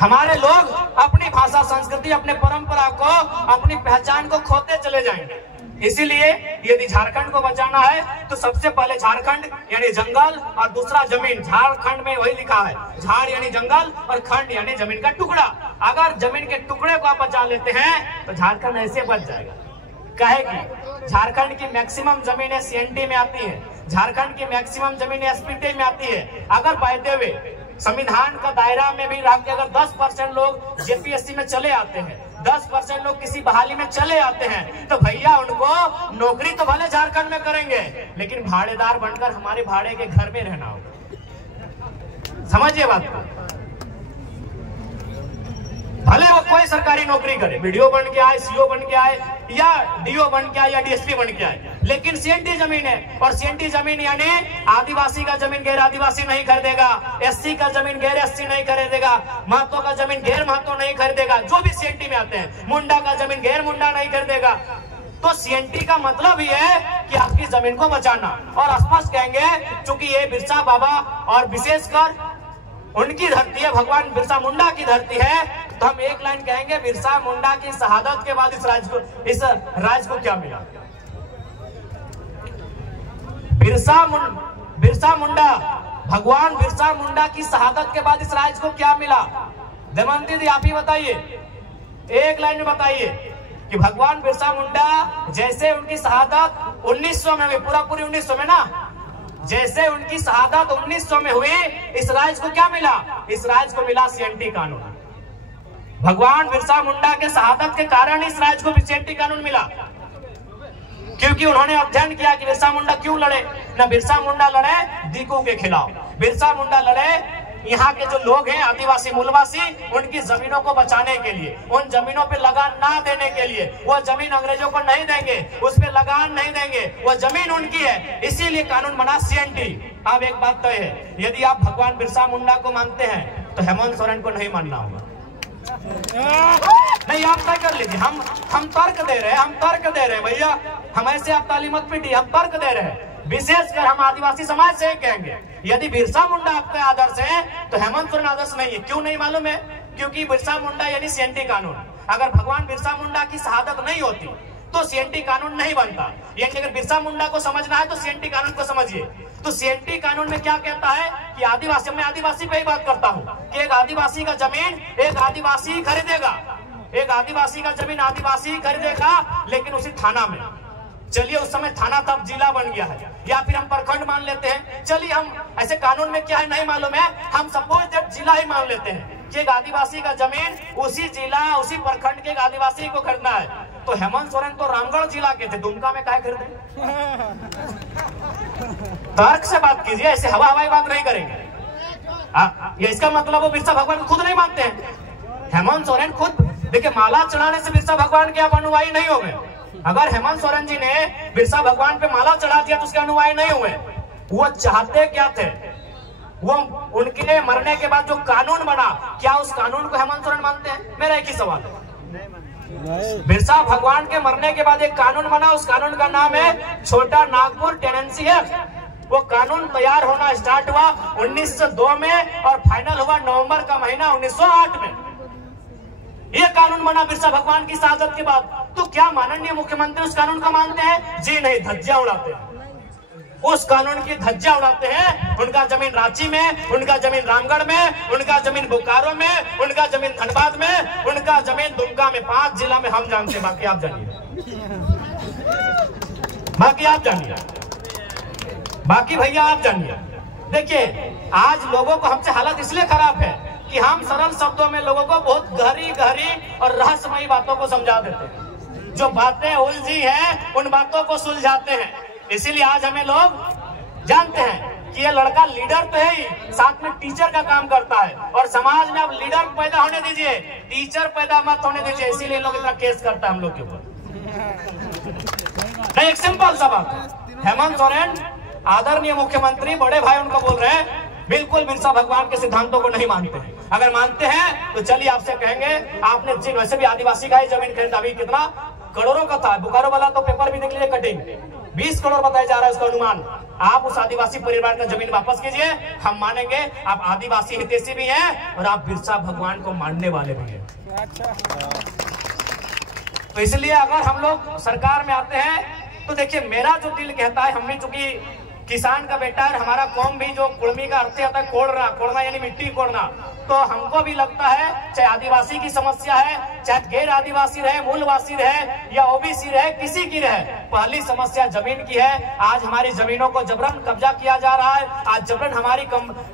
हमारे लोग अपनी भाषा संस्कृति, अपने परंपरा को, अपनी पहचान को खोते चले जाएंगे। इसीलिए यदि झारखंड को बचाना है तो सबसे पहले झारखंड यानी जंगल और दूसरा जमीन। झारखंड में वही लिखा है, झाड़ यानी जंगल और खंड यानी जमीन का टुकड़ा। अगर जमीन के टुकड़े को आप बचा लेते हैं तो झारखंड ऐसे बच जाएगा। कहेगी झारखंड की मैक्सिमम जमीनें सीएनटी में आती है, झारखंड की मैक्सिमम जमीनें एसपीटी में आती है। अगर बायते हुए संविधान का दायरा में भी रह के अगर 10% लोग जेपीएससी में चले आते हैं, 10% लोग किसी बहाली में चले आते हैं, तो भैया उनको नौकरी तो भले झारखंड में करेंगे, लेकिन भाड़ेदार बनकर हमारे भाड़े के घर में रहना होगा। समझिए बात को। भले वो कोई सरकारी नौकरी करे, वीडियो बन के आए, सीओ बन के आए, या डीओ बन के आए, या डीएसपी बन के आए, लेकिन सीएनटी जमीन है। और सीएनटी जमीन यानी आदिवासी का जमीन गैर आदिवासी नहीं खरीदेगा, एससी का जमीन गैर एससी नहीं खरीदेगा, महतो का जमीन गैर महतो नहीं खरीदेगा, जो भी सीएनटी में आते हैं, मुंडा का जमीन गैर मुंडा नहीं खरीदेगा। तो सीएनटी का मतलब ये है कि आपकी जमीन को बचाना। और स्पष्ट कहेंगे चूंकि ये बिरसा बाबा और विशेषकर उनकी धरती है, भगवान बिरसा मुंडा की धरती है, तो हम एक लाइन कहेंगे, बिरसा मुंडा की शहादत के बाद इस राज्य को क्या मिला? बिरसा मुंडा, भगवान बिरसा मुंडा की शहादत के बाद इस राज्य को क्या मिला? दमयंती दी आप ही बताइए, एक लाइन में बताइए कि भगवान बिरसा मुंडा जैसे उनकी शहादत 1900 में हुई, पूरी 1900 में ना, जैसे उनकी शहादत 1900 में हुई, इस राज्य को क्या मिला? इस राज्य को मिला सीएनटी कानून। भगवान बिरसा मुंडा के शहादत के कारण इस राज्य को सीएनटी कानून मिला, क्योंकि उन्होंने अध्ययन किया कि बिरसा मुंडा क्यों लड़े। न बिरसा मुंडा लड़े दीकू के खिलाफ, बिरसा मुंडा लड़े यहाँ के जो लोग हैं आदिवासी मूलवासी, उनकी जमीनों को बचाने के लिए, उन जमीनों पे लगान ना देने के लिए। वो जमीन अंग्रेजों को नहीं देंगे, उस पे लगान नहीं देंगे, वो जमीन उनकी है, इसीलिए कानून बना सीएनटी। अब एक बात तय है, यदि आप भगवान बिरसा मुंडा को मानते हैं तो हेमंत सोरेन को नहीं मानना होगा। नहीं, आप तय कर लीजिए। हम तर्क दे रहे हैं, हम तर्क दे रहे हैं भैया, हमारे से आप ताली मत पीटिए, हम तर्क दे रहे हैं। विशेषकर हम आदिवासी समाज से कहेंगे, यदि बिरसा मुंडा आपका आदर्श है तो हेमंत सोरेन आदर्श नहीं है। क्यों नहीं मालूम है? क्योंकि बिरसा मुंडा यानी सीएनटी कानून। अगर भगवान बिरसा मुंडा की शहादत नहीं होती तो सीएनटी कानून नहीं बनता। यानी अगर बिरसा मुंडा को समझना है तो सीएनटी कानून को समझिए। तो सीएनटी कानून में क्या कहता है कि आदिवासी, मैं आदिवासी पे ही बात करता हूँ, कि एक आदिवासी का जमीन एक आदिवासी खरीदेगा, एक आदिवासी का जमीन आदिवासी खरीदेगा, लेकिन उसी थाना में। चलिए उस समय थाना तब जिला बन गया है, या फिर हम प्रखंड मान लेते हैं। चलिए हम ऐसे कानून में क्या है नहीं मालूम है, हम सपोज दैट जिला ही मान लेते हैं कि एक आदिवासी का जमीन उसी जिला, उसी प्रखंड के एक आदिवासी को खरीदना है। तो हेमंत सोरेन तो रामगढ़ जिला के थे, दुमका में काहे खरीदे? तर्क से बात कीजिए, ऐसे हवाई बात नहीं करेंगे। ये इसका मतलब वो बिरसा भगवान को खुद नहीं मानते हैं। हेमंत सोरेन खुद देखिए, माला चढ़ाने से बिरसा भगवान के आप अनुयायी नहीं हो गए। अगर हेमंत सोरेन जी ने बिरसा भगवान पे माला चढ़ा दिया तो उसके अनुयायी नहीं हुए। वो चाहते क्या थे, वो उनके मरने के बाद जो कानून बना, क्या उस कानून को हेमंत सोरेन मानते हैं? मेरा एक ही सवाल है। बिरसा भगवान के मरने के बाद एक कानून बना, उस कानून का नाम है छोटा नागपुर टेनेंसी एक्ट। वो कानून तैयार होना स्टार्ट हुआ 1902 में और फाइनल हुआ नवंबर का महीना 1908 में। ये कानून बना बिरसा भगवान की शहादत के बाद। तो क्या माननीय मुख्यमंत्री उस कानून को मानते हैं? जी नहीं, धज्जियां उड़ाते हैं। उस कानून की धज्जियां उड़ाते हैं। उनका जमीन रांची में, उनका जमीन रामगढ़ में, उनका जमीन बोकारो में, उनका जमीन धनबाद में, उनका जमीन दुमका में, 5 जिला में हम जानते हैं। बाकी आप जानिए, बाकी आप जानिए, बाकी भैया आप जानिए। देखिए, आज लोगों को हमसे हालत इसलिए खराब है कि हम सरल शब्दों में लोगों को बहुत गहरी गहरी और रहस्यमयी बातों को समझा देते हैं। जो बातें उलझी हैं उन बातों को सुलझाते हैं। इसीलिए आज हमें लोग जानते हैं कि ये लड़का लीडर तो है ही, साथ में टीचर का काम करता है। और समाज में अब लीडर पैदा होने दीजिए, टीचर पैदा मत होने दीजिए। इसीलिए लोग इतना केस करता है हम लोग के ऊपर। एक सिंपल सा बात है, हेमंत सोरेन आदरणीय मुख्यमंत्री, बड़े भाई उनको बोल रहे हैं, बिल्कुल बिरसा भगवान के सिद्धांतों को नहीं मानते हैं। अगर मानते हैं तो चलिए आपसे कहेंगे, आपने वैसे भी आदिवासी का ही जमीन खरीदा, अभी कितना करोड़ों का था। बोकारो वाला तो पेपर भी देख लीजिए, कटिंग 20 करोड़ बताया जा रहा है उसका अनुमान। आप उस आदिवासी परिवार का जमीन वापस कीजिए, हम मानेंगे आप आदिवासी हितैषी भी हैं और आप बिरसा भगवान को मानने वाले भी हैं। तो इसलिए अगर हम लोग सरकार में आते हैं तो देखिए, मेरा जो दिल कहता है, हमने चूंकि किसान का बेटा है, हमारा कौम भी, जो कुर्मी का अर्थ आता है कोड़ना, कोड़ना यानी मिट्टी कोड़ना, तो हमको भी लगता है चाहे आदिवासी की समस्या है, चाहे गैर आदिवासी रहे, मूलवासी रहे या ओबीसी रहे, किसी की रहे, पहली समस्या जमीन की है। आज हमारी जमीनों को जबरन कब्जा किया जा रहा है, आज जबरन हमारी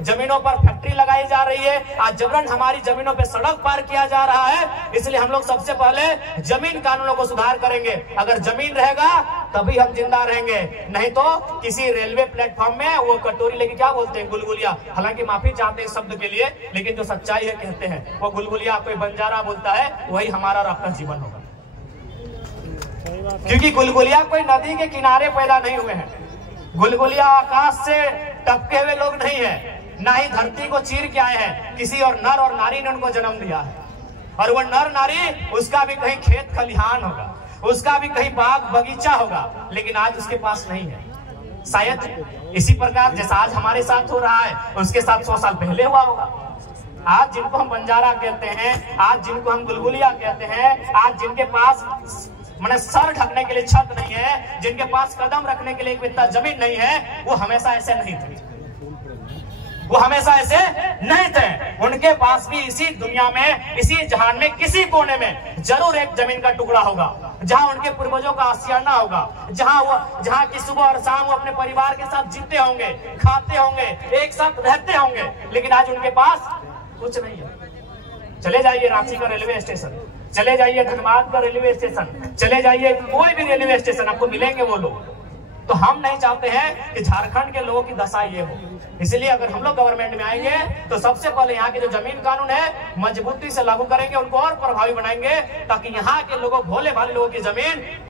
जमीनों पर फैक्ट्री लगाई जा रही है, आज जबरन हमारी जमीनों पर सड़क पार किया जा रहा है। इसलिए हम लोग सबसे पहले जमीन कानूनों को सुधार करेंगे। अगर जमीन रहेगा तभी हम जिंदा रहेंगे, नहीं तो किसी रेलवे प्लेटफॉर्म में वो कटोरी लेके क्या बोलते हैं, गुलगुलिया। हालांकि माफी चाहते हैं शब्द के लिए, लेकिन जो सच्चाई है कहते हैं, वो गुलगुलिया कोई बंजारा बोलता है, वही हमारा और आपका जीवन होगा। क्योंकि गुलगुलिया कोई नदी के किनारे पैदा नहीं हुए हैं, गुलगुलिया आकाश से टपके हुए लोग नहीं है, ना ही धरती को चीर के आए हैं। किसी और नर और नारी ने उनको जन्म दिया है, और वो नर नारी, उसका भी कहीं खेत खलिहान होगा, उसका भी कहीं बाग बगीचा होगा, लेकिन आज उसके पास नहीं है। शायद इसी प्रकार जैसा आज हमारे साथ हो रहा है, उसके साथ 100 साल पहले हुआ होगा। आज जिनको हम बंजारा कहते हैं, आज जिनको हम गुलगुलिया कहते हैं, आज जिनके पास माने सर ढकने के लिए छत नहीं है, जिनके पास कदम रखने के लिए इतना जमीन नहीं है, वो हमेशा ऐसे नहीं थे, वो हमेशा ऐसे नहीं थे। उनके पास भी इसी दुनिया में, इसी जहान में, किसी कोने में जरूर एक जमीन का टुकड़ा होगा, जहां उनके पूर्वजों का आशियाना होगा, जहां की सुबह और शाम वो अपने परिवार के साथ जीते होंगे, खाते होंगे, एक साथ रहते होंगे। लेकिन आज उनके पास कुछ नहीं है। चले जाइए रांची का रेलवे स्टेशन, चले जाइए धनबाद का रेलवे स्टेशन, चले जाइए कोई भी रेलवे स्टेशन, आपको मिलेंगे वो लोग। तो हम नहीं चाहते हैं कि झारखंड के लोगों की दशा ये हो। इसलिए अगर हम लोग गवर्नमेंट में आएंगे तो सबसे पहले यहाँ के जो जमीन कानून है मजबूती से लागू करेंगे, उनको और प्रभावी बनाएंगे, ताकि यहाँ के लोगों, भोले भाले लोगों की जमीन